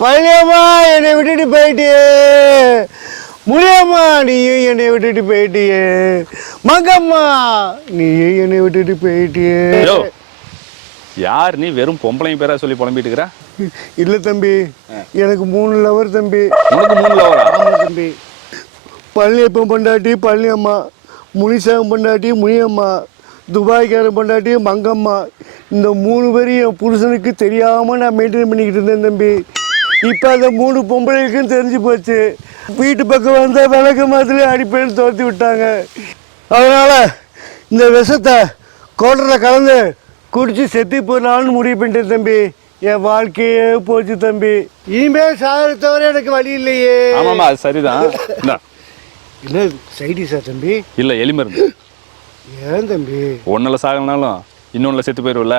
பழனியம்மா என்னை விட்டுட்டு போயிட்டியே, முனியம்மா நீயும் என்னை விட்டுட்டு போயிட்டியே, மங்கம்மா நீயும் என்னை விட்டுட்டு போயிட்டியே. யார் நீ? வெறும் பொம்பளையும் பேரா சொல்லி புலம்பிட்டு இருக்கிற? இல்லை தம்பி, எனக்கு 3 லவர் தம்பி. உனக்கு 3 லவரா? ஆமாம் தம்பி. பழனியப்பன் பொண்டாட்டி பழனியம்மா, முனிசாமி பொண்டாட்டி முனியம்மா, துபாய்க்காரன் பொண்டாட்டி மங்கம்மா. இந்த 3 பேரும் என் புருஷனுக்கு தெரியாமல் நான் மெயின்டைன் பண்ணிக்கிட்டு இருந்தேன் தம்பி. இப்போ அந்த 3 பொம்பளைகளுக்கும் தெரிஞ்சு போச்சு. வீட்டு பக்கம் வந்தால் விளக்கு மாதிரி அடிப்பேன்னு தோர்த்தி விட்டாங்க. அதனால் இந்த விஷத்தை கோட்டரில் கலந்து குடிச்சு செத்து போனாலும் முடிவு பண்ணிட்டேன் தம்பி. என் வாழ்க்கையே போச்சு தம்பி. இனிமேல் சாகர தவிர எனக்கு வழி இல்லையே. ஆமாம்மா, அது சரிதான். இல்லை சைடிஷா தம்பி? இல்லை, எலிமருந்து. ஏன் தம்பி? ஒன்றில் சாகலனாலும் இன்னொன்றில் செத்து போயிடுவில்ல.